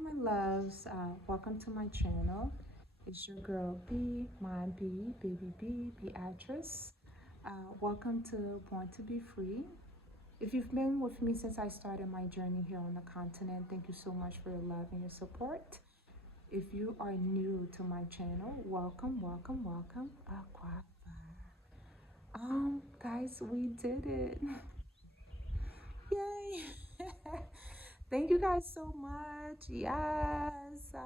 my loves. Welcome to my channel. It's your girl B, Mom B, Baby B, Beatrice. Welcome to Born to Be Free. If you've been with me since I started my journey here on the continent, thank you so much for your love and your support. If you are new to my channel, welcome, welcome, welcome. Guys, we did it. Yay! Thank you guys so much. Yes,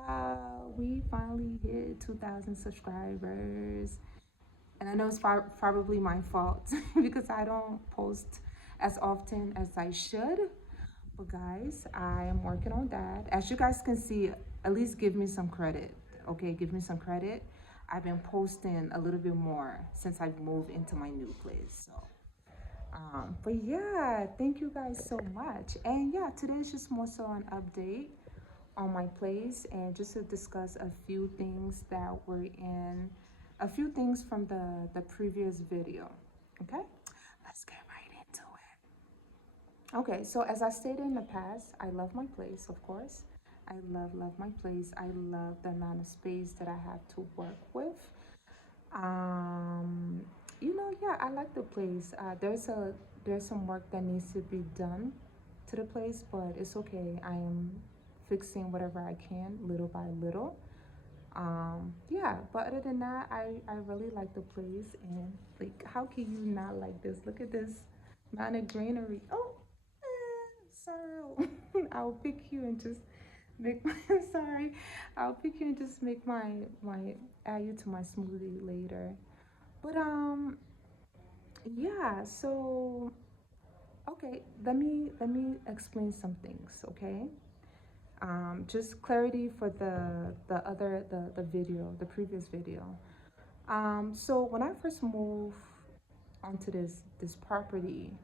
we finally hit 2,000 subscribers. And I know it's probably my fault because I don't post as often as I should. But guys, I am working on that. As you guys can see, at least give me some credit. Okay, give me some credit. I've been posting a little bit more since I've moved into my new place. But yeah, thank you guys so much. And yeah, today is just more so an update on my place and just to discuss a few things that were in a few things from the previous video. Okay, let's get right into it. Okay, so as I stated in the past, I love my place, of course. I love my place. I love the amount of space that I have to work with. um yeah, I like the place. There's some work that needs to be done to the place, but it's okay. I am fixing whatever I can little by little. Yeah, but other than that, I really like the place. And like, how can you not like this? Look at this amount of greenery. Oh, sorry. I'll pick you and just make my sorry. I'll pick you and just make my add you to my smoothie later. But yeah, so okay, let me explain some things, okay? Just clarity for the video, the previous video. So when I first moved onto this property,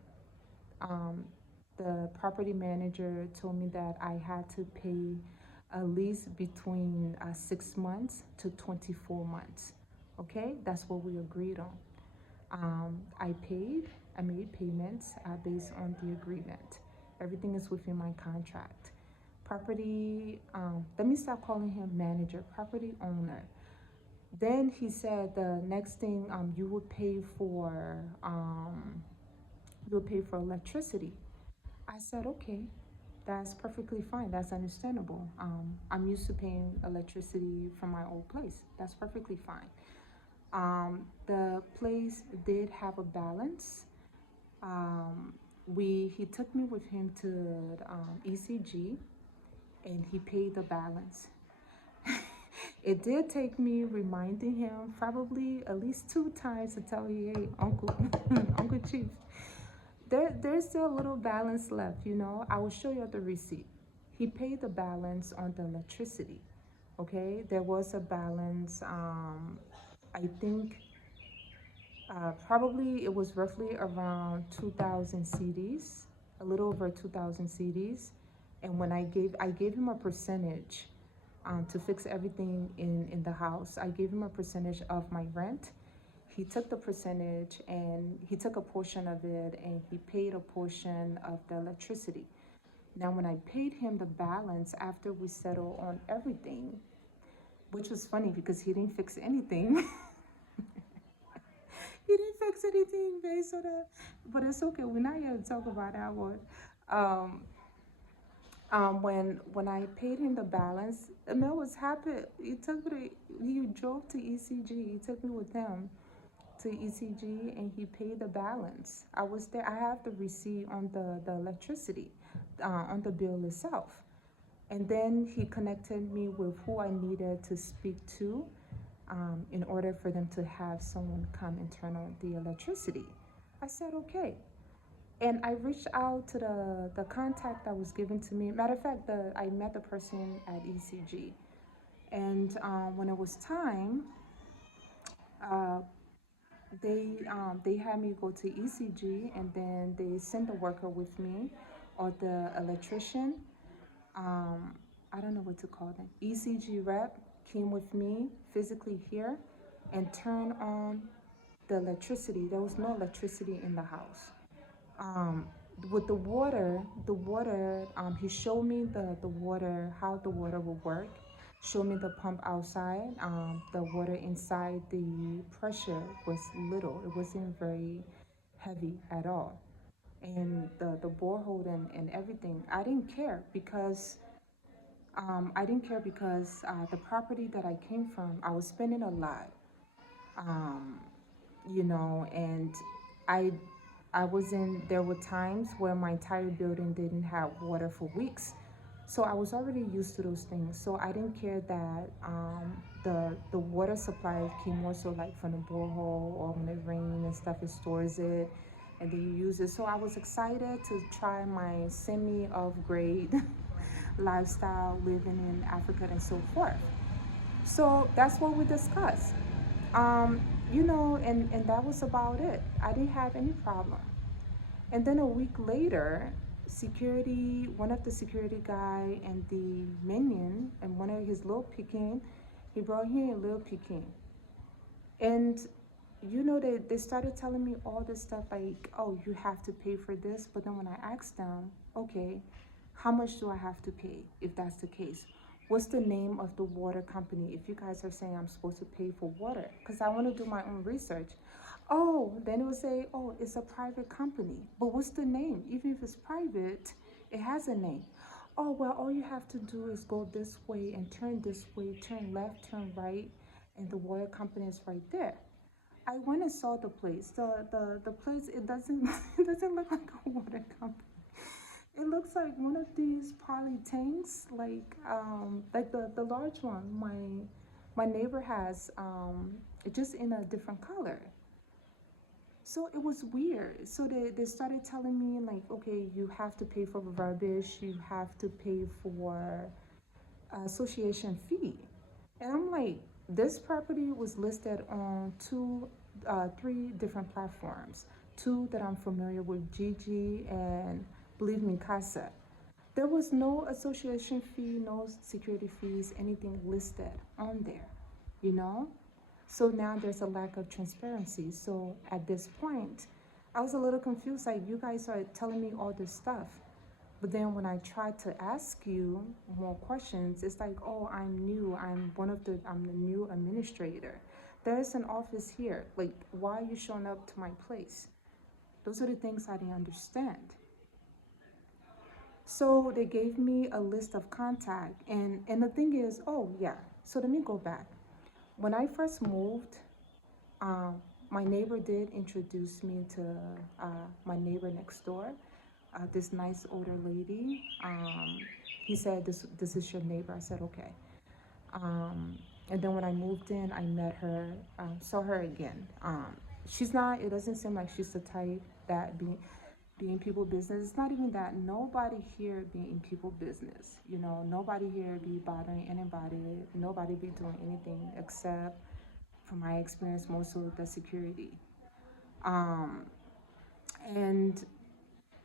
um, the property manager told me that I had to pay a lease between 6 months to 24 months. Okay, that's what we agreed on. I made payments based on the agreement. Everything is within my contract. Property, let me stop calling him manager, property owner. Then he said the next thing, you will pay for electricity. I said, okay, that's perfectly fine. That's understandable. I'm used to paying electricity from my old place. That's perfectly fine. The place did have a balance. He took me with him to ECG, and he paid the balance. It did take me reminding him probably at least 2 times to tell you, hey, Uncle, Uncle Chief, there's still a little balance left. I will show you the receipt. He paid the balance on the electricity. Okay, there was a balance. I think probably it was roughly around 2,000 CDs, a little over 2,000 CDs. And when I gave him a percentage to fix everything in the house. I gave him a percentage of my rent. He took the percentage and he took a portion of it and he paid a portion of the electricity. Now, when I paid him the balance after we settled on everything, which was funny because he didn't fix anything. He didn't fix anything based on that, but it's okay. We're not here to talk about that one. Um, when I paid him the balance, Emil was happy. He drove to ECG. He took me with him to ECG and he paid the balance. I was there. I have the receipt on the electricity, on the bill itself. And then he connected me with who I needed to speak to in order for them to have someone come and turn on the electricity. I said, okay. And I reached out to the contact that was given to me. Matter of fact, I met the person at ECG. And when it was time, uh, they had me go to ECG, and then they sent a worker with me, or the electrician. I don't know what to call them. ECG rep came with me physically here and turned on the electricity. There was no electricity in the house. with the water, he showed me the water, how the water will work. Showed me the pump outside. The water inside, the pressure was little. It wasn't very heavy at all. And the borehole and everything, I didn't care because the property that I came from, I was spending a lot. Um, and I I was in there were times where my entire building didn't have water for weeks. So I was already used to those things. So I didn't care that the water supply came more so like from the borehole or when it rains and stuff, it stores it and then you use it. So I was excited to try my semi of grade lifestyle living in Africa and so forth. So that's what we discussed. Um, and that was about it. I didn't have any problem. And then a week later, one of the security guy and the minion and one of his little Peking, he brought here a little Peking. And they started telling me all this stuff like, oh, you have to pay for this. But then when I asked them, okay, how much do I have to pay if that's the case? What's the name of the water company if you guys are saying I'm supposed to pay for water? Because I want to do my own research. Oh, then it will say, oh, it's a private company. But what's the name? Even if it's private, it has a name. Oh, well, all you have to do is go this way and turn this way, turn left, turn right, and the water company is right there. I went and saw the place. The place, it doesn't it doesn't look like a water company. It looks like one of these poly tanks, like the large one my neighbor has, just in a different color. So it was weird. So they started telling me like, okay, you have to pay for rubbish, you have to pay for association fee. And I'm like, this property was listed on three different platforms. Two that I'm familiar with, Gigi and believe me, Casa. There was no association fee, no security fees, anything listed on there, you know? So now there's a lack of transparency. So at this point, I was a little confused. Like, you guys are telling me all this stuff. But then when I try to ask you more questions, it's like, oh, I'm new. I'm the new administrator. There's an office here. Like, why are you showing up to my place? Those are the things I didn't understand. So they gave me a list of contact, and the thing is, oh yeah. So let me go back. When I first moved, um, my neighbor did introduce me to my neighbor next door, this nice older lady. He said, this is your neighbor. I said, okay. And then when I moved in, I met her, saw her again. It doesn't seem like she's the type that being people business. It's not even that. Nobody here be in people business. Nobody here be bothering anybody. Nobody be doing anything except, from my experience, most of the security. Um, and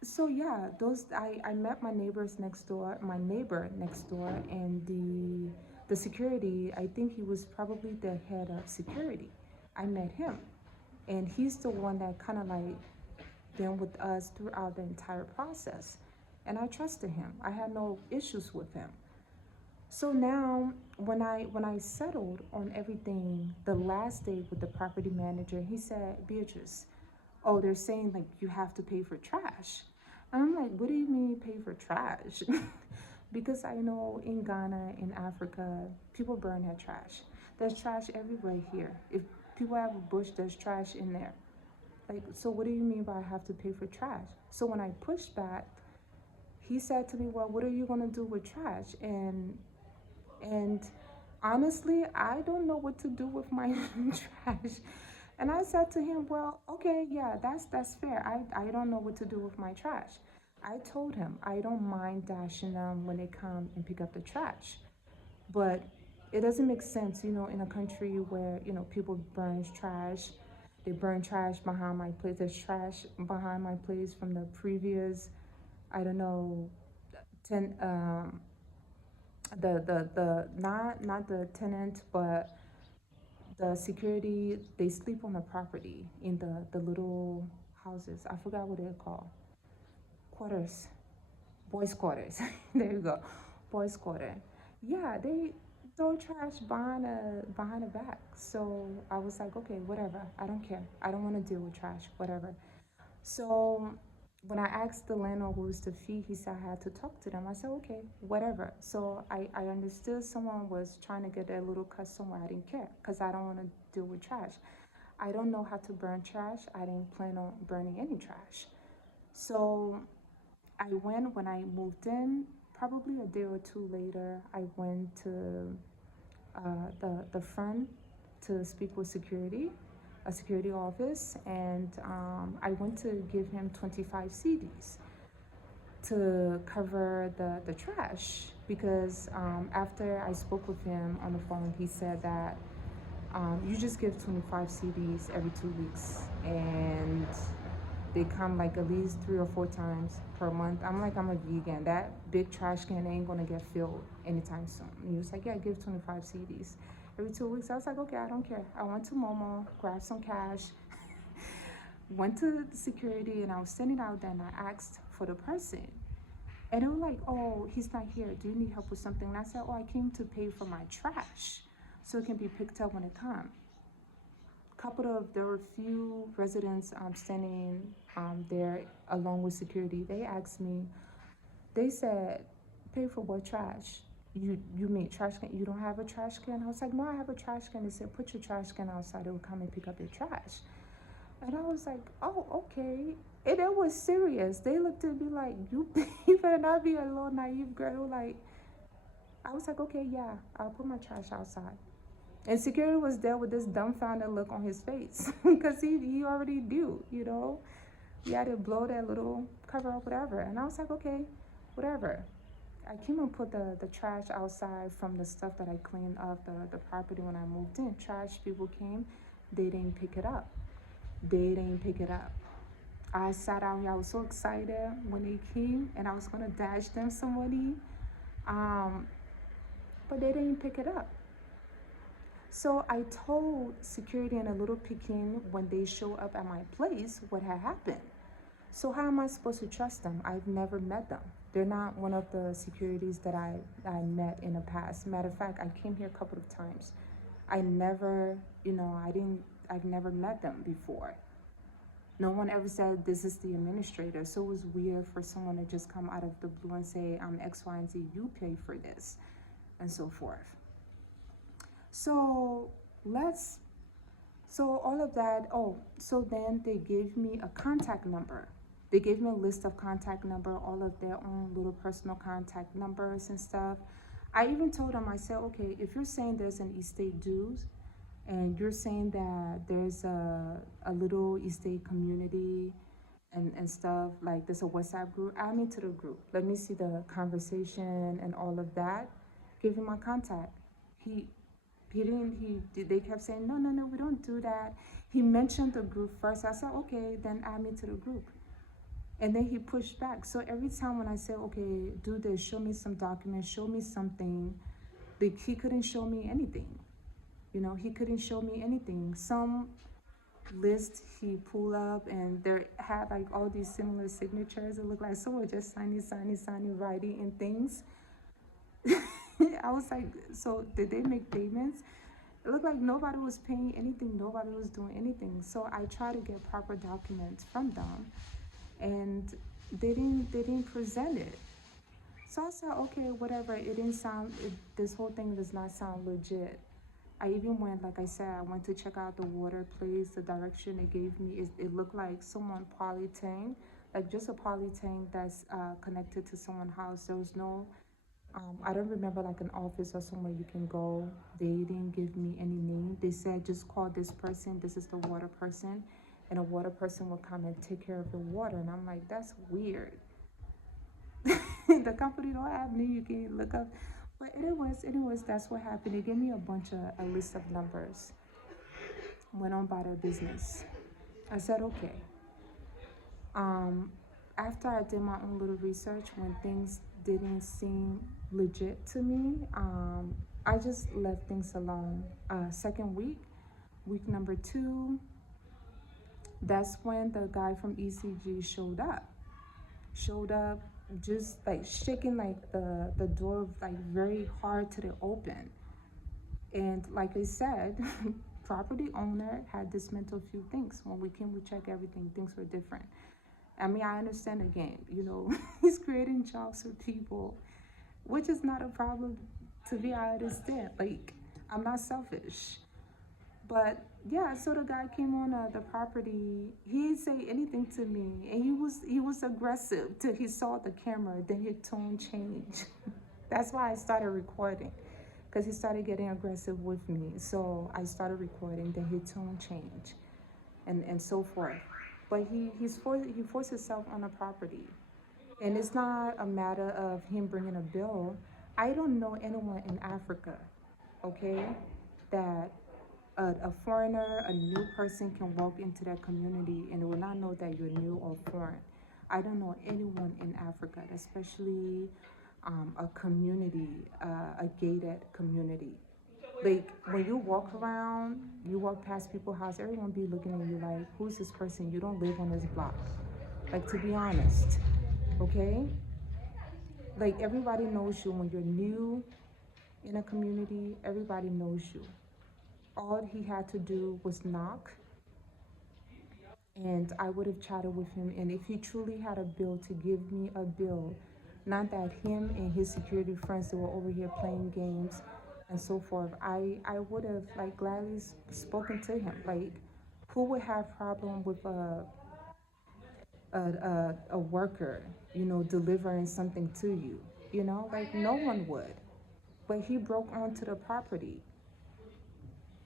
so yeah, I met my neighbor next door, and the security. I think he was probably the head of security. I met him, and he's the one that kind of like been with us throughout the entire process, and I trusted him. I had no issues with him. So now, when I settled on everything, the last day with the property manager, he said, Beatrice, oh, they're saying like you have to pay for trash. And I'm like, what do you mean pay for trash? Because I know in Ghana, in Africa, people burn their trash. There's trash everywhere here. If people have a bush, there's trash in there. Like, so what do you mean by I have to pay for trash? So when I pushed back, he said to me, well, what are you gonna do with trash? And honestly, I don't know what to do with my trash. And I said to him, well, okay, yeah, that's fair. I don't know what to do with my trash. I told him I don't mind dashing them when they come and pick up the trash. But it doesn't make sense, in a country where, people burn trash. They burn trash behind my place. There's trash behind my place from the previous, I don't know, 10, the not the tenant, but the security. They sleep on the property in the little houses. I forgot what they're called. quarters, boys' quarters. There you go, boys' quarter. Yeah, they throw trash behind the back. So I was like, okay, whatever. I don't care. I don't want to deal with trash. Whatever. So when I asked the landlord who was the fee, he said I had to talk to them. I said, okay, whatever. So I understood someone was trying to get a little cut somewhere. I didn't care because I don't want to deal with trash. I don't know how to burn trash. I didn't plan on burning any trash. So I went when I moved in, probably a day or two later, I went to the front to speak with security, a security office, and I went to give him 25 CDs to cover the trash because after I spoke with him on the phone, he said that you just give 25 CDs every 2 weeks and they come like at least 3 or 4 times per month. I'm like, I'm a vegan. That big trash can ain't gonna get filled anytime soon. And he was like, yeah, give 25 CDs every 2 weeks. I was like, okay, I don't care. I went to Momo, grabbed some cash, went to the security, and I was standing out there and I asked for the person. And they were like, oh, he's not here. Do you need help with something? And I said, oh, I came to pay for my trash so it can be picked up when it comes. There were a few residents standing there along with security. They asked me, they said, pay for what trash? You mean trash can? You don't have a trash can? I was like, no, I have a trash can. They said, put your trash can outside. They will come and pick up your trash. And I was like, oh, okay. And it was serious. They looked at me like, you better not be a little naive girl. Like, I was like, okay, yeah, I'll put my trash outside. And security was there with this dumbfounded look on his face because he already knew, you know. He had to blow that little cover up, whatever. And I was like, okay, whatever. I came and put the trash outside from the stuff that I cleaned off the property when I moved in. Trash people came, they didn't pick it up. They didn't pick it up. I sat out here, I was so excited when they came and I was gonna dash them some money. But they didn't pick it up. So I told security and a little Peking when they show up at my place what had happened. So how am I supposed to trust them? I've never met them. They're not one of the securities that I met in the past. Matter of fact, I came here a couple of times. I never, I've never met them before. No one ever said this is the administrator. So it was weird for someone to just come out of the blue and say, I'm X, Y, and Z, you pay for this, and so forth. So all of that, so then they gave me a contact number. They gave me a list of contact number, all of their own little personal contact numbers and stuff. I even told them, I said, okay, if you're saying there's an estate dues and you're saying that there's a little estate community and stuff, like there's a WhatsApp group, add me to the group. Let me see the conversation and all of that. Give him my contact. They kept saying, no, we don't do that. He mentioned the group first. I said, okay, then add me to the group. And then he pushed back. So every time when I said, okay, do this, show me some documents, show me something, he couldn't show me anything. He couldn't show me anything. Some list he pulled up and there had like all these similar signatures. It looked like someone just signing, writing and things. I was like, so did they make payments? It looked like nobody was paying anything, nobody was doing anything. So I tried to get proper documents from them and they didn't present it. So I said, okay, whatever. This whole thing does not sound legit. I even went, like I said, I went to check out the water place. The direction it gave me, it looked like someone poly tank, like just a poly tank that's connected to someone's house. There was no I don't remember like an office or somewhere you can go. They didn't give me any name. They said just call this person. This is the water person, and a water person will come and take care of the water. And I'm like, that's weird. The company don't have me. You can look up. But anyways, that's what happened. They gave me a list of numbers. Went on by their business. I said okay. After I did my own little research, when things didn't seem legit to me, I just left things alone. Second week number 2, that's when the guy from ECG showed up. showed up, just like shaking like the door like very hard to the open. And like I said, property owner had dismantled a few things. When we came, we checked everything. Things were different. I mean, I understand again, he's creating jobs for people, which is not a problem to me. I understand. Like, I'm not selfish. But yeah, so the guy came on the property. He didn't say anything to me, and he was aggressive till he saw the camera. Then his tone changed. That's why I started recording, because he started getting aggressive with me. So I started recording. Then his tone changed, and so forth. But he forced himself on a property, and it's not a matter of him bringing a bill. I don't know anyone in Africa, okay, that a foreigner, a new person can walk into that community and they will not know that you're new or foreign. I don't know anyone in Africa, especially a community, a gated community. Like when you walk around, you walk past people's house, everyone be looking at you like, who's this person? You don't live on this block. Like, to be honest, okay? Like, everybody knows you when you're new in a community. Everybody knows you. All he had to do was knock, and I would have chatted with him. And if he truly had a bill, to give me a bill, not that him and his security friends that were over here playing games and so forth, I would have like gladly spoken to him. Like, who would have problem with a worker, delivering something to you? Like, no one would. But he broke onto the property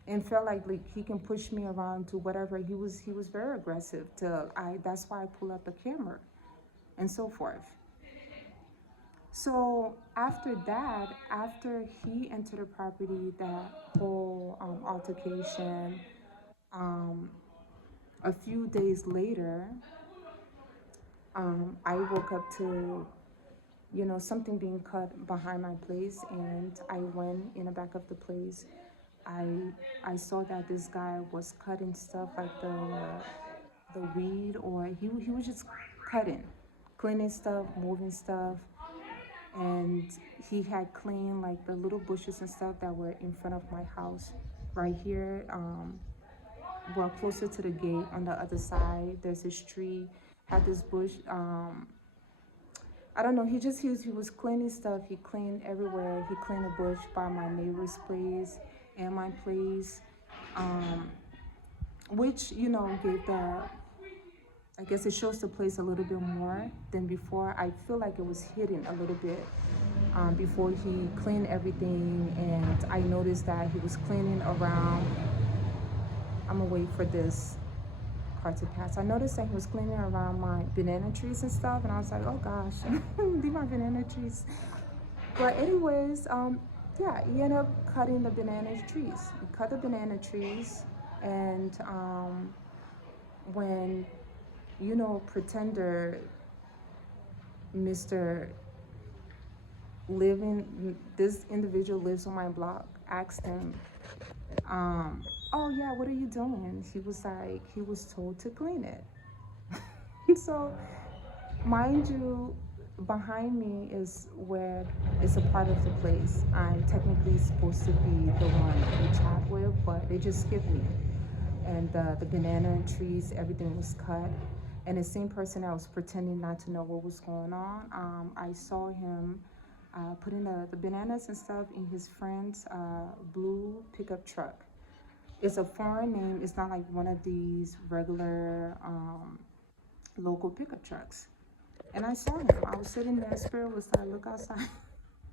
and felt like he can push me around to whatever. He was very aggressive. That's why I pull out the camera and so forth. So after that, after he entered the property, that whole altercation, um, a few days later, I woke up to something being cut behind my place, and I went in the back of the place. I I saw that this guy was cutting stuff like the weed, or he was just cutting, cleaning stuff, moving stuff, and he had cleaned like the little bushes and stuff that were in front of my house, right here. Well, closer to the gate on the other side, there's this tree, had this bush. I don't know. He was cleaning stuff. He cleaned everywhere. He cleaned the bush by my neighbor's place and my place, which gave the. I guess it shows the place a little bit more than before. I feel like it was hidden a little bit before he cleaned everything, and I noticed that he was cleaning around. I'm gonna wait for this car to pass. I noticed that he was cleaning around my banana trees and stuff, and I was like, oh gosh, leave my banana trees. But anyways, yeah, he ended up cutting the banana trees. He cut the banana trees, and when pretender Mr. Living, this individual lives on my block, asked him, oh yeah, what are you doing? He was like, he was told to clean it. So, mind you, behind me is where it's a part of the place I'm technically supposed to be the one we chat with, but they just skipped me. And the banana trees, everything was cut. And the same person that was pretending not to know what was going on, I saw him putting the bananas and stuff in his friend's blue pickup truck. It's a foreign name. It's not like one of these regular local pickup trucks. And I saw him. I was sitting there. Spirit was like, look outside.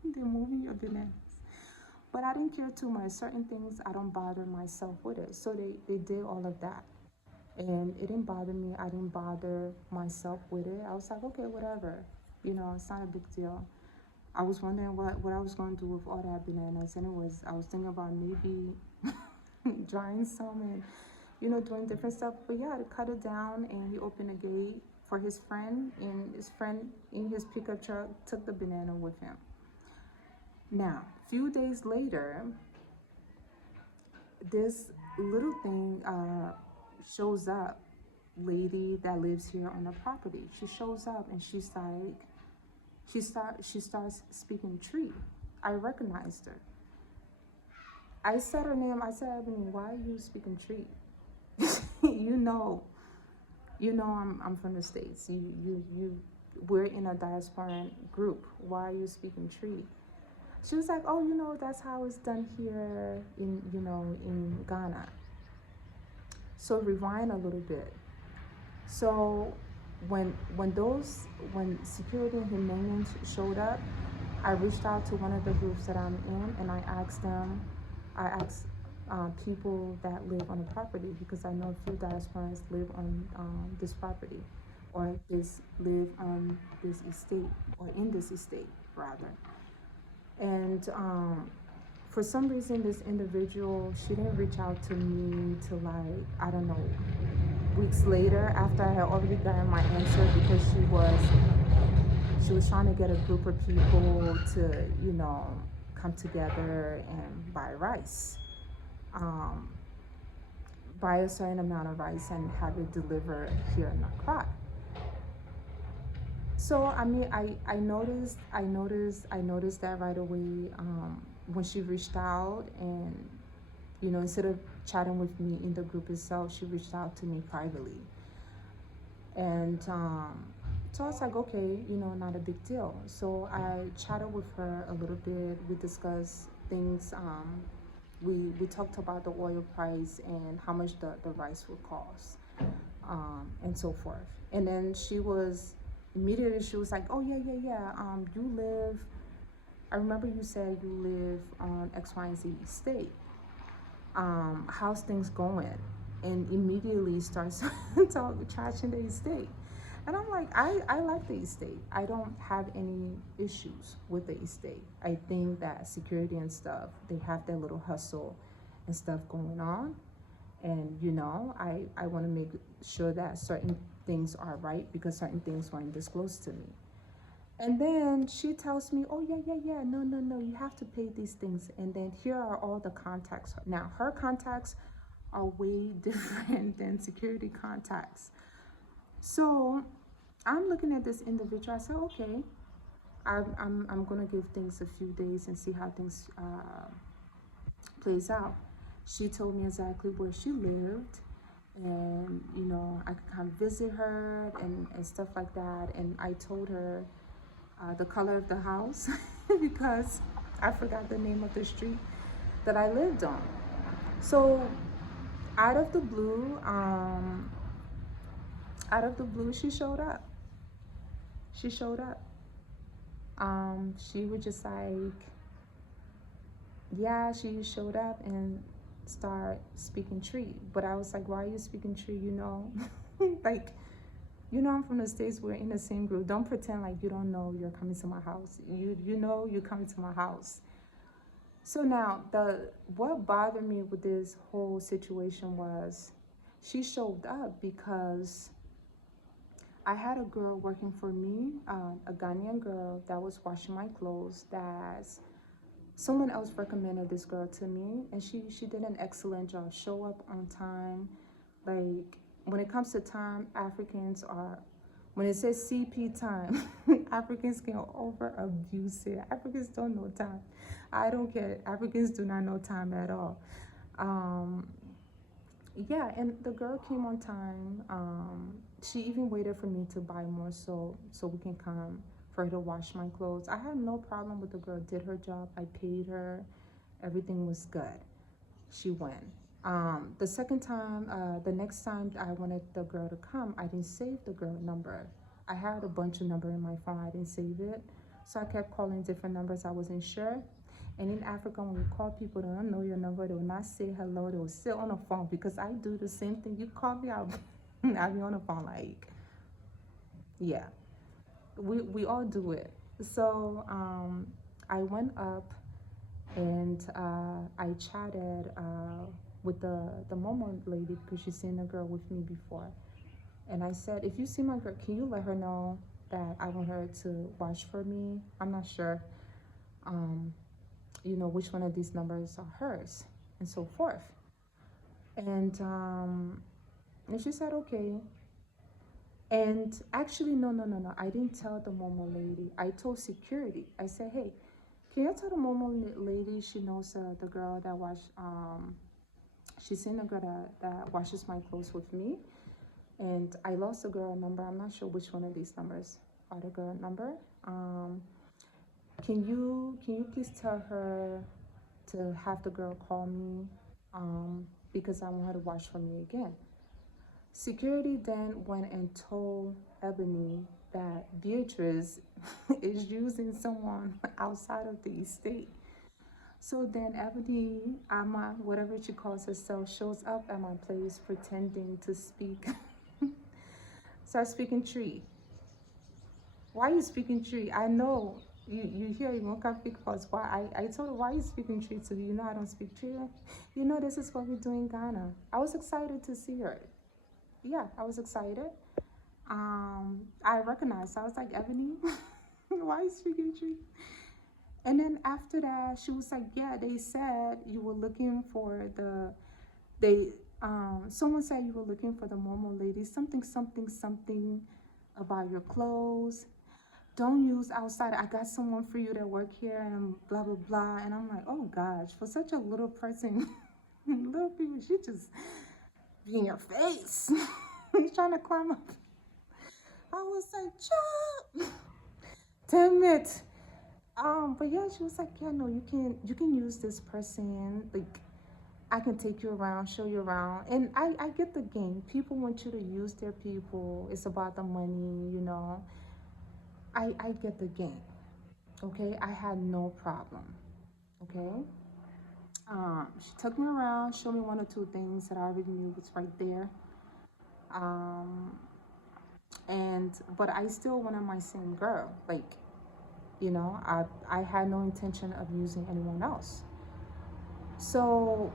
They're moving your bananas. But I didn't care too much. Certain things, I don't bother myself with it. So they did all of that. And it didn't bother me. I didn't bother myself with it. I was like, okay, whatever. It's not a big deal. I was wondering what I was going to do with all that bananas. And I was thinking about maybe drying some and, doing different stuff. But yeah, I cut it down, and he opened a gate for his friend, and his friend in his pickup truck took the banana with him. Now, a few days later, this little thing shows up lady that lives here on the property. She shows up and she's like, she starts speaking Tree. I recognized her. I said her name. I said, Ebony, why are you speaking Tree? you know, I'm from the States. We're in a diaspora group. Why are you speaking Tree? She was like, oh, that's how it's done here in Ghana. So rewind a little bit. So when security and Humanians showed up, I reached out to one of the groups that I'm in, and I asked people that live on the property, because I know a few diasporans live on this property, or live on this estate, or in this estate rather. And for some reason, this individual, she didn't reach out to me till, like, I don't know, weeks later, after I had already gotten my answer, because she was trying to get a group of people to, come together and buy rice, buy a certain amount of rice and have it delivered here in Accra. So I mean, I noticed that right away, when she reached out, and instead of chatting with me in the group itself, she reached out to me privately. And so I was like, okay, not a big deal. So I chatted with her a little bit. We discussed things. We talked about the oil price and how much the rice would cost, and so forth. And then immediately she was like, oh yeah, you live, I remember you said you live on X, Y, and Z estate. How's things going? And immediately starts trashing the estate. And I'm like, I like the estate. I don't have any issues with the estate. I think that security and stuff, they have their little hustle and stuff going on. And I want to make sure that certain things are right, because certain things weren't disclosed to me. And then she tells me, oh yeah, no, you have to pay these things. And then here are all the contacts. Now her contacts are way different than security contacts. So I'm looking at this individual. I said, okay, I'm gonna give things a few days and see how things plays out. She told me exactly where she lived, and I could come visit her and stuff like that. And I told her the color of the house because I forgot the name of the street that I lived on. So out of the blue, she showed up. She was just like, yeah, she showed up and start speaking Tree. But I was like, why are you speaking Tree? Like, I'm from the States. We're in the same group. Don't pretend like you don't know you're coming to my house. You're coming to my house. So now, what bothered me with this whole situation was she showed up because I had a girl working for me, a Ghanaian girl that was washing my clothes. Someone else recommended this girl to me, and she did an excellent job. Show up on time. Like, when it comes to time, when it says CP time, Africans can over abuse it. Africans don't know time. I don't care. Africans do not know time at all. Yeah, and the girl came on time. She even waited for me to buy more so we can come for her to wash my clothes. I had no problem with the girl. Did her job. I paid her. Everything was good. She went. The next time I wanted the girl to come, I didn't save the girl number. I had a bunch of numbers in my phone. I didn't save it. So I kept calling different numbers. I wasn't sure. And in Africa, when you call people, they don't know your number. They will not say hello. They will sit on the phone, because I do the same thing. You call me, I'll be on the phone. Like, yeah, we all do it. So I went up and I chatted with the Momo lady, because she's seen a girl with me before. And I said, if you see my girl, can you let her know that I want her to watch for me? I'm not sure, which one of these numbers are hers, and so forth. And she said, okay. And actually, no. I didn't tell the Momo lady. I told security. I said, hey, can you tell the Momo lady she knows the girl that she's seen a girl that washes my clothes with me. And I lost the girl number. I'm not sure which one of these numbers are the girl number. Um, can you please tell her to have the girl call me because I want her to watch for me again. Security then went and told Ebony that Beatrice is using someone outside of the estate. So then Ebony, Ama, whatever she calls herself, shows up at my place pretending to speak. Start speaking tree. Why are you speaking tree? I know you hear you won't come pick us. Why I told her why are you speaking tree to me? You know I don't speak tree. You know this is what we do in Ghana. I was excited to see her. Yeah, I was excited. I recognized. I was like, Ebony, why are you speaking tree? And then after that, she was like, yeah, they said you were looking for they someone said you were looking for the Momo lady, something about your clothes. Don't use outside. I got someone for you that work here and blah blah blah. And I'm like, oh gosh, for such a little person, little people, she just be in your face. He's trying to climb up. I was like, chop. Damn it. But yeah, she was like, yeah, no, you can use this person. Like, I can take you around, show you around. And I get the game. People want you to use their people. It's about the money, you know. I get the game. Okay. I had no problem. Okay. She took me around, showed me one or two things that I already knew was right there. Um, and but I still wanted my same girl. Like, I had no intention of using anyone else. So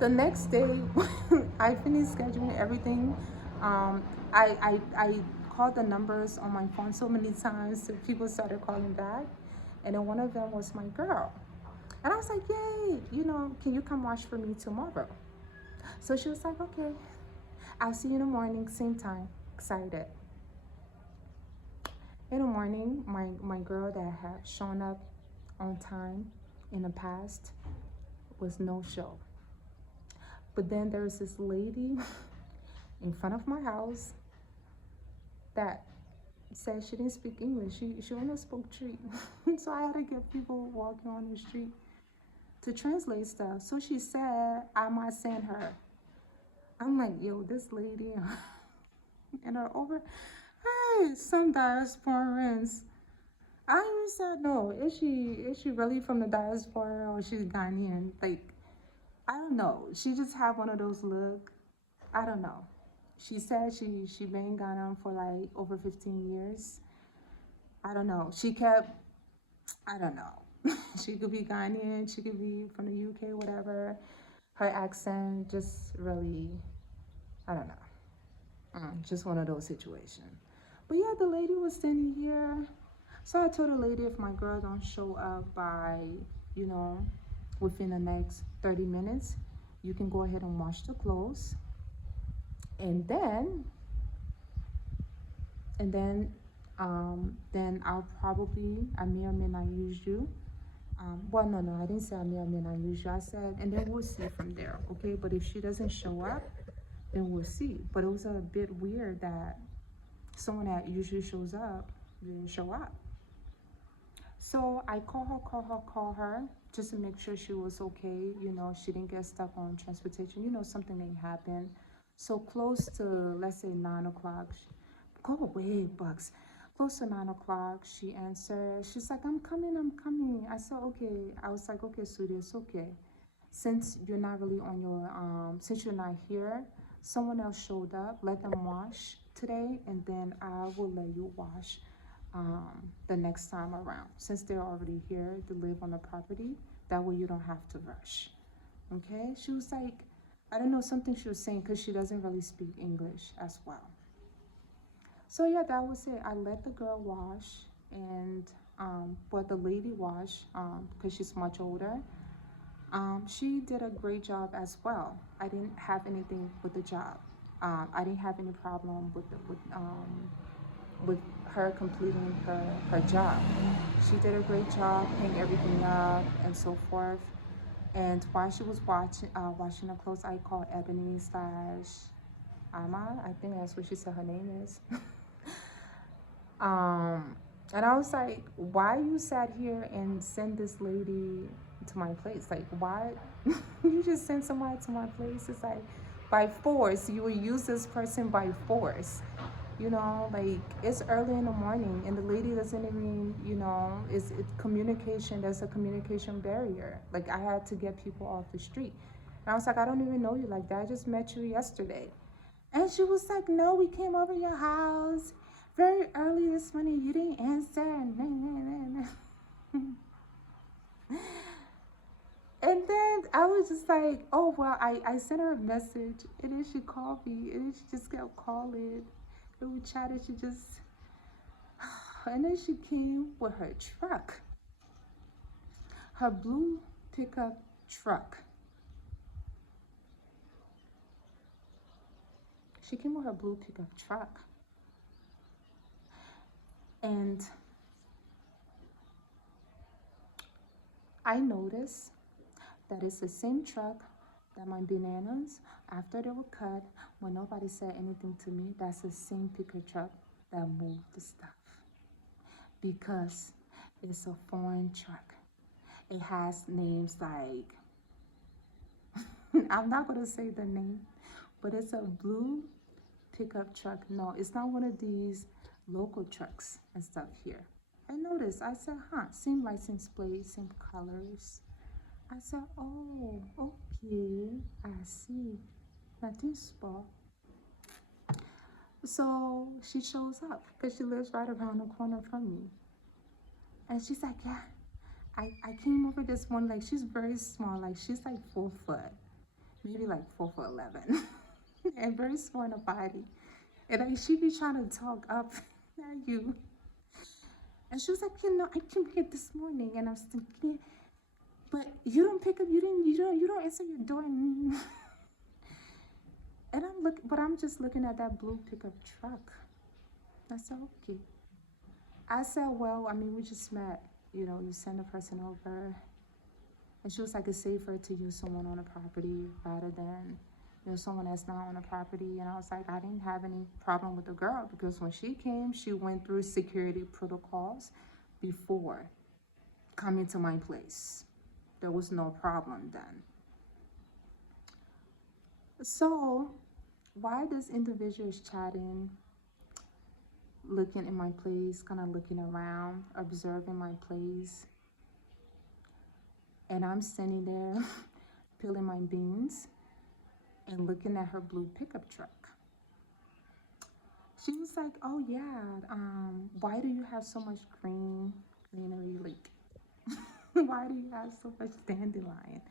the next day, I finished scheduling everything. Um, I called the numbers on my phone so many times, so people started calling back, and then one of them was my girl, and I was like, "Yay! Can you come watch for me tomorrow?" So she was like, "Okay, I'll see you in the morning, same time." Excited. In the morning, my girl that had shown up on time in the past was no show. But then there was this lady in front of my house that said she didn't speak English. She only spoke Tree. So I had to get people walking on the street to translate stuff. So she said I might send her. I'm like, yo, this lady and her over, hey, some diasporans. I even said no. Is she really from the diaspora or she's Ghanaian? Like, I don't know. She just had one of those look. I don't know. She said she been in Ghana for like over 15 years. I don't know. She kept. I don't know. She could be Ghanaian. She could be from the UK. Whatever. Her accent just really. I don't know. Just one of those situations. But yeah, the lady was standing here. So I told the lady if my girl don't show up by, you know, within the next 30 minutes, you can go ahead and wash the clothes. And then I may or may not use you. Well, no, I didn't say I may or may not use you. I said, and then we'll see from there, okay? But if she doesn't show up, then we'll see. But it was a bit weird that someone that usually shows up didn't show up. So I call her just to make sure she was okay. She didn't get stuck on transportation. Something may happen. So close to, let's say, 9 o'clock. Go away, Bugs. Close to 9 o'clock, she answered. She's like, I'm coming. I said, okay. I was like, okay, sweetie, it's okay. Since you're not really on since you're not here, someone else showed up. Let them wash today, and then I will let you wash the next time around. Since they're already here to live on the property, that way you don't have to rush. Okay? She was like, I don't know, something she was saying because she doesn't really speak English as well. So yeah, that was it. I let the girl wash, and but the lady wash because she's much older. She did a great job as well. I didn't have anything with the job. I didn't have any problem with her completing her job. She did a great job paying everything up and so forth. And while she was washing the clothes, I called Ebony slash Ama. I think that's what she said her name is. um, and I was like, why you sat here and send this lady to my place? Like, why you just send somebody to my place? It's like by force. You will use this person by force. You know, like it's early in the morning and the lady doesn't even, it's communication. There's a communication barrier. Like I had to get people off the street. And I was like, I don't even know you like that. I just met you yesterday. And she was like, no, we came over your house very early this morning. You didn't answer. And then I was just like, oh, well, I sent her a message. And then she called me. And then she just kept calling. And we chatted. She just, and then she came with her truck, her blue pickup truck. She came with her blue pickup truck. And I noticed that it's the same truck that my bananas, after they were cut, when nobody said anything to me, that's the same pickup truck that moved the stuff. Because it's a foreign truck. It has names like, I'm not going to say the name, but it's a blue pickup truck. No, it's not one of these local trucks and stuff here. I noticed. I said, huh, same license plate, same colors. I said, oh, okay, I see. Nothing small. So she shows up because she lives right around the corner from me. And she's like, yeah, I came over this morning. Like, she's very small. Like, she's like 4 foot, maybe like 4 foot 11, and very small in the body. And like, she be trying to talk up at you. And she was like, I came here this morning. And I was thinking, but you don't pick up, you don't answer your door. And I'm just looking at that blue pickup truck. I said, okay. I said, well, I mean, we just met. You send a person over. And she was like, it's safer to use someone on a property rather than, someone that's not on a property. And I was like, I didn't have any problem with the girl because when she came, she went through security protocols before coming to my place. There was no problem then. So while this individual is chatting, looking in my place, kind of looking around, observing my place, and I'm standing there peeling my beans and looking at her blue pickup truck. She was like, oh yeah, why do you have so much greenery? Like, why do you have so much dandelion?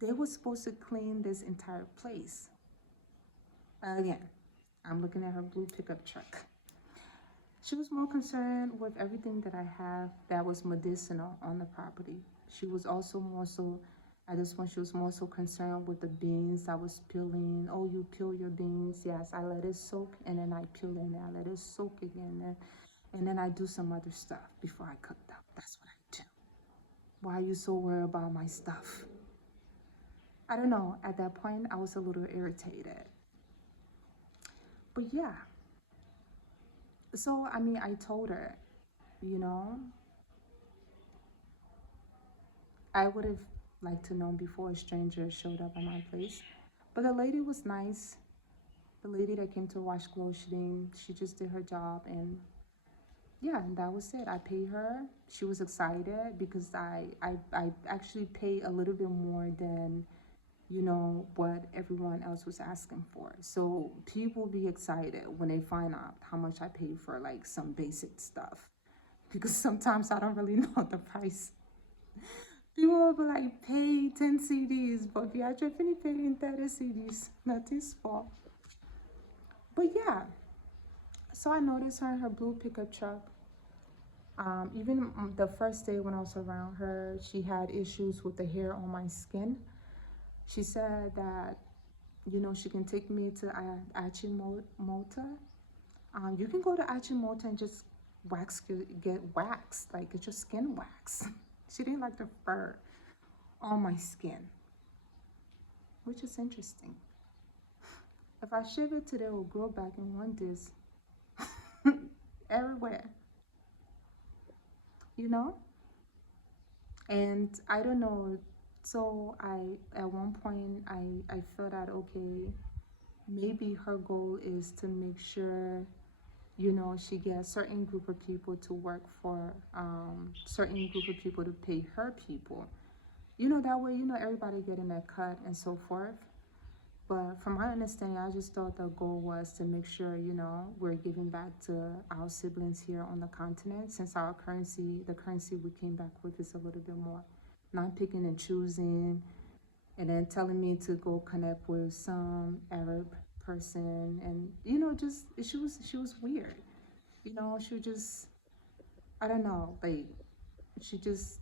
They were supposed to clean this entire place. Again, I'm looking at her blue pickup truck. She was more concerned with everything that I have that was medicinal on the property. She was also more so, at this point, she was more so concerned with the beans I was peeling. Oh, you peel your beans? Yes, I let it soak and then I peel it and I let it soak again. And then I do some other stuff before I cook them. That's what I do. Why are you so worried about my stuff? I don't know. At that point, I was a little irritated. But yeah. So, I mean, I told her, you know, I would have liked to know before a stranger showed up at my place. But the lady was nice. The lady that came to wash clothes, she just did her job. And yeah, and that was it. I paid her. She was excited because I actually paid a little bit more than, what everyone else was asking for. So people be excited when they find out how much I paid for like some basic stuff. Because sometimes I don't really know the price. People will be like, pay 10 CDs, but if you actually paying 30 CDs, nothing's small. But yeah, so I noticed her in her blue pickup truck. Even the first day when I was around her, she had issues with the hair on my skin. She said that, You know, she can take me to Achimota. You can go to Achimota and just get waxed, like get your skin waxed. She didn't like the fur on my skin, which is interesting. If I shave it today, it will grow back in one disc everywhere, you know? And I don't know. So at one point, I felt that, okay, maybe her goal is to make sure, you know, she gets certain group of people to work for, certain group of people to pay her people. You know, that way, you know, everybody getting their cut and so forth. But from my understanding, I just thought the goal was to make sure, you know, we're giving back to our siblings here on the continent, since our currency, the currency we came back with, is a little bit more. Not picking and choosing, and then telling me to go connect with some Arab person, and you know, just she was weird. You know, she just, I don't know, like she just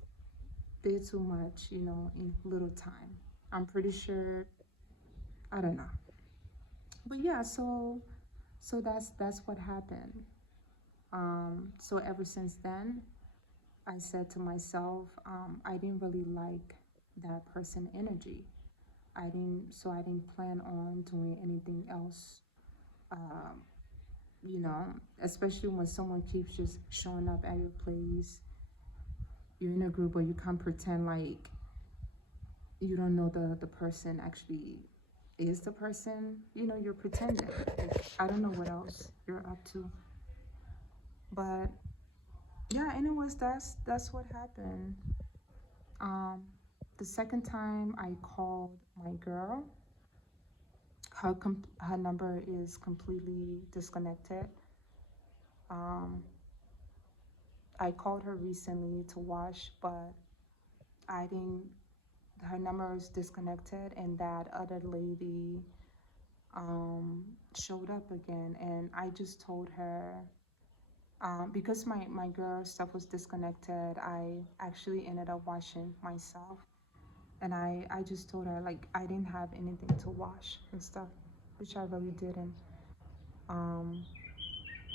did too much, you know, in little time. I'm pretty sure, I don't know. But yeah, so that's what happened. So ever since then, I said to myself, I didn't really like that person energy. I didn't plan on doing anything else. Um, you know, especially when someone keeps just showing up at your place. You're in a group where you can't pretend like you don't know the person actually is the person. You know, you're pretending. Like, I don't know what else you're up to. But yeah, anyways, that's what happened. Um, the second time I called my girl, her number is completely disconnected. Um, I called her recently to wash, but I didn't. Her number is disconnected, and that other lady showed up again, and I just told her, because my girl stuff was disconnected, I actually ended up washing myself. And I just told her, like, I didn't have anything to wash and stuff, which I really didn't. Um,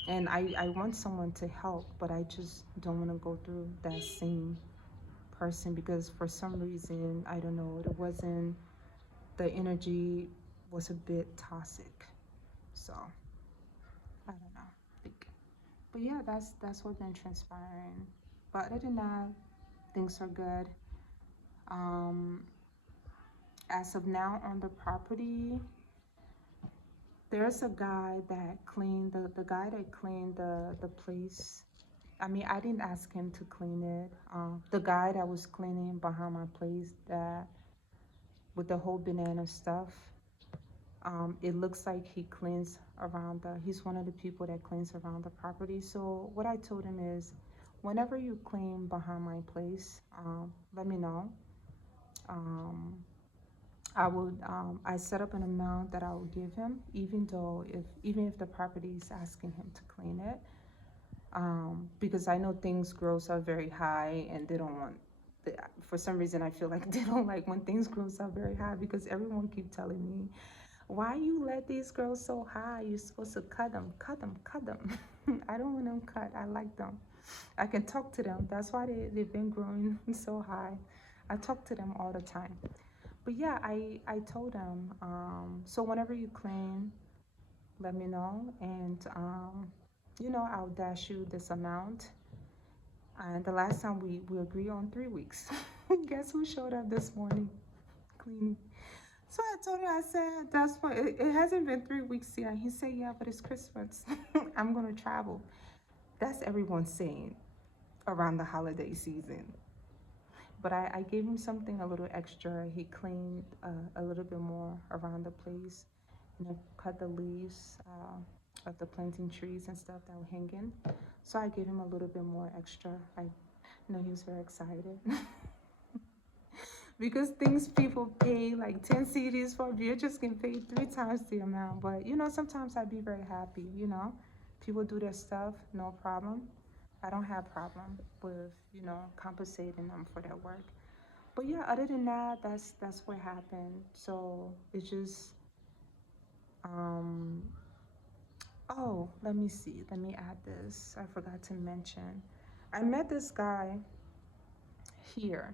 and I want someone to help, but I just don't want to go through that same person, because for some reason, I don't know, it wasn't, the energy was a bit toxic. So I don't know. Like, but yeah, that's what's been transpiring. But other than that, things are good. Um, as of now on the property, there's a guy that cleaned the guy that cleaned the place. I mean, I didn't ask him to clean it. The guy that was cleaning behind my place, that with the whole banana stuff. It looks like he cleans around the. He's one of the people that cleans around the property. So what I told him is, whenever you clean behind my place, let me know. Um, I set up an amount that I will give him, even if the property is asking him to clean it, because I know things grows up very high, and they don't want. For some reason, I feel like they don't like when things grows up very high, because everyone keep telling me, "Why you let these grow so high? You're supposed to cut them, cut them, cut them." I don't want them cut. I like them. I can talk to them. That's why they've been growing so high. I talk to them all the time. But yeah, I told them, so whenever you clean, let me know, and you know, I'll dash you this amount. And the last time we agreed on 3 weeks. Guess who showed up this morning cleaning? So I told her, I said, that's what, it hasn't been 3 weeks yet. He said, yeah, but it's Christmas. I'm going to travel. That's everyone saying around the holiday season. But I gave him something a little extra. He cleaned a little bit more around the place, you know, cut the leaves of the planting trees and stuff that were hanging. So I gave him a little bit more extra. I know he was very excited. Because things people pay like 10 CDs for, you just can pay 3 times the amount. But you know, sometimes I'd be very happy, you know. People do their stuff, no problem. I don't have problem with, you know, compensating them for their work. But yeah, other than that, that's what happened. So it's just, Um, oh, let me see. Let me add this. I forgot to mention. I met this guy here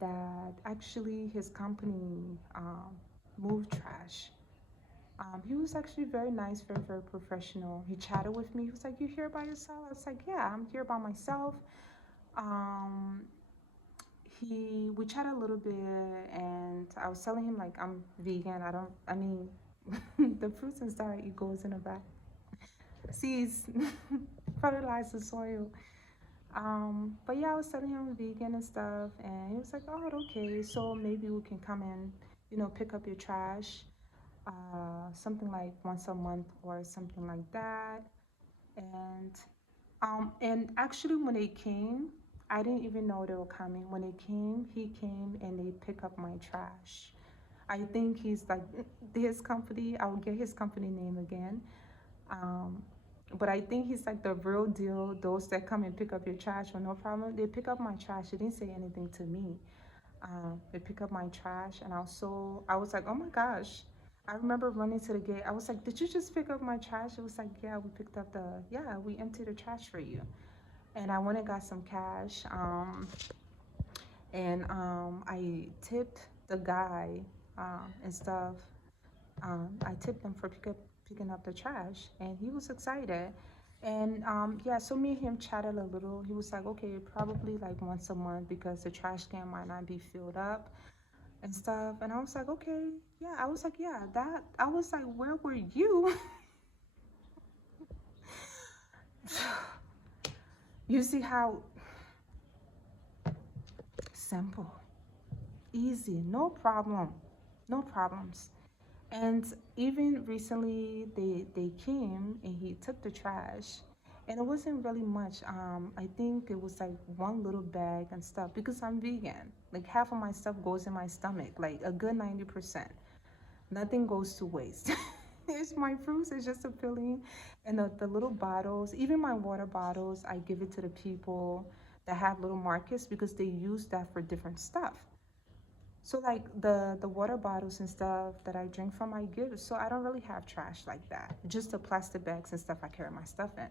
that actually his company moved trash. He was actually very nice, very, very professional. He chatted with me. He was like, "You here by yourself?" I was like, "Yeah, I'm here by myself." Um, we chatted a little bit, and I was telling him like I'm vegan. I mean, the fruits and stuff it goes in a bag. Seeds, fertilize the soil. But yeah, I was telling him I'm vegan and stuff, and he was like, "Oh, okay. So maybe we can come in, pick up your trash, something like once a month or something like that." And and actually, when they came, I didn't even know they were coming. When they came, he came and they pick up my trash. I think he's like his company. I'll get his company name again. Um, but I think he's like the real deal. Those that come and pick up your trash with no problem. They pick up my trash. They didn't say anything to me. They pick up my trash, and I was like, oh my gosh. I remember running to the gate. I was like, did you just pick up my trash? It was like, yeah, we emptied the trash for you. And I went and got some cash. And I tipped the guy and stuff. I tipped him for picking up the trash, and he was excited. And yeah, so me and him chatted a little. He was like, okay, probably like once a month because the trash can might not be filled up and stuff. And I was like, okay, yeah. I was like, yeah, that. I was like, where were you? You see how simple, easy, no problem, no problems. And even recently, they came and he took the trash, and it wasn't really much. I think it was like one little bag and stuff because I'm vegan. Like half of my stuff goes in my stomach, like a good 90%. Nothing goes to waste. It's my fruits. It's just a filling, and the little bottles, even my water bottles, I give it to the people that have little markets because they use that for different stuff. So like the water bottles and stuff that I drink from, I give. So I don't really have trash like that. Just the plastic bags and stuff I carry my stuff in.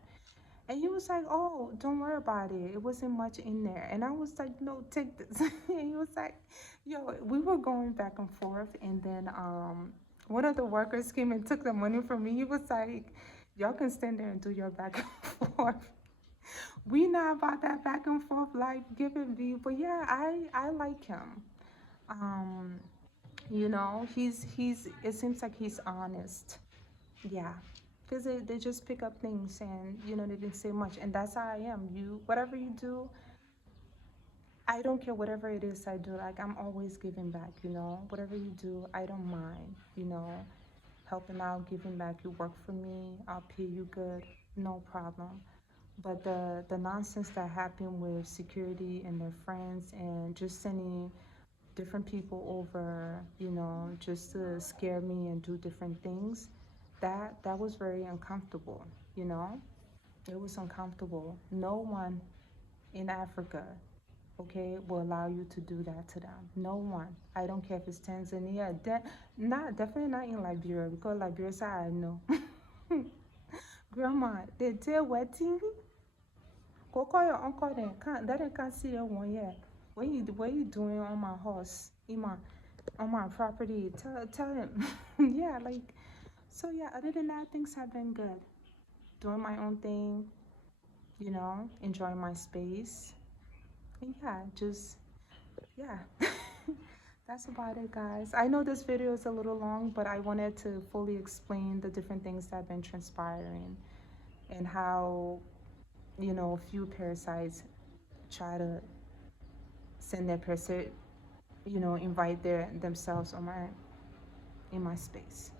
And he was like, "Oh, don't worry about it. It wasn't much in there." And I was like, "No, take this." And he was like, "Yo," we were going back and forth, and then one of the workers came and took the money from me. He was like, "Y'all can stand there and do your back and forth." We not about that back and forth life, give it be. But yeah, I like him. Um, he's it seems like he's honest. Yeah, because they just pick up things, and they didn't say much, and that's how I am. Whatever you do, I don't care. Whatever it is I do, like I'm always giving back. Whatever you do, I don't mind. Helping out, giving back. You work for me, I'll pay you good, no problem. But the nonsense that happened with security and their friends and just sending different people over, just to scare me and do different things, that was very uncomfortable, you know? It was uncomfortable. No one in Africa, okay, will allow you to do that to them. No one. I don't care if it's Tanzania, definitely not in Liberia, because Liberia side I know. Grandma, they did wedding. Go call your uncle then. Can't see that one yet. What you doing on my horse? On my property. Tell him. Yeah, like so yeah, other than that, things have been good. Doing my own thing, enjoying my space. And yeah, just yeah. That's about it, guys. I know this video is a little long, but I wanted to fully explain the different things that have been transpiring and how, a few parasites try to send their parasite, invite themselves on my in my space.